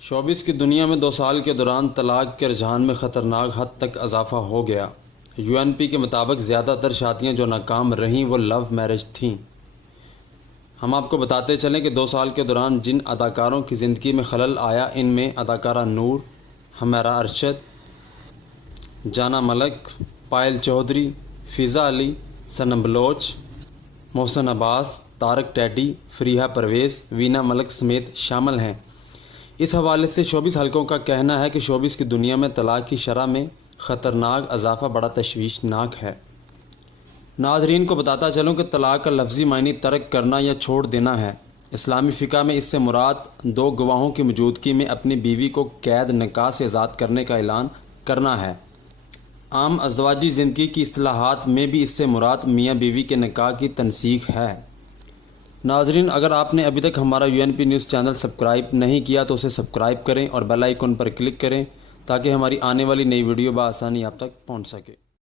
Showbiz کی دنیا میں 2 سال کے دوران طلاق کے رجحان میں خطرناک حد تک اضافہ ہو گیا۔ UNP کے مطابق زیادہ تر شادیاں جو ناکام رہیں وہ لو میرج تھیں۔ ہم آپ کو بتاتے چلیں کہ 2 سال کے دوران جن اداکاروں کی زندگی میں خلل آیا ان میں اداکارہ نور، حمیرہ ارشد، جانا ملک، پائل چودھری، فضا علی، صنم بلوچ، محسن عباس، طارق ٹیڈی، فریحہ پرویز، وینا ملک سمیت شامل ہیں۔ اس حوالے سے شوبز حلقوں کا کہنا ہے کہ شوبز کی دنیا میں طلاق کی شرح میں خطرناک اضافہ بڑا تشویشناک ہے۔ ناظرین کو بتاتا چلوں کہ طلاق کا لفظی معنی ترک کرنا یا چھوڑ دینا ہے۔ اسلامی فقہ میں اس سے مراد 2 گواہوں کی موجودگی میں اپنی بیوی کو قید نکاح سے آزاد کرنے کا اعلان کرنا ہے۔ عام ازدواجی زندگی کی اصطلاحات میں بھی اس سے مراد میاں بیوی کے نکاح کی تنسیخ ہے۔ ناظرین، اگر آپ نے ابھی تک ہمارا UNP نیوز چینل سبسکرائب نہیں کیا تو اسے سبسکرائب کریں اور بیل آئیکن پر کلک کریں تاکہ ہماری آنے والی نئی ویڈیو بآسانی آپ تک پہنچ سکے۔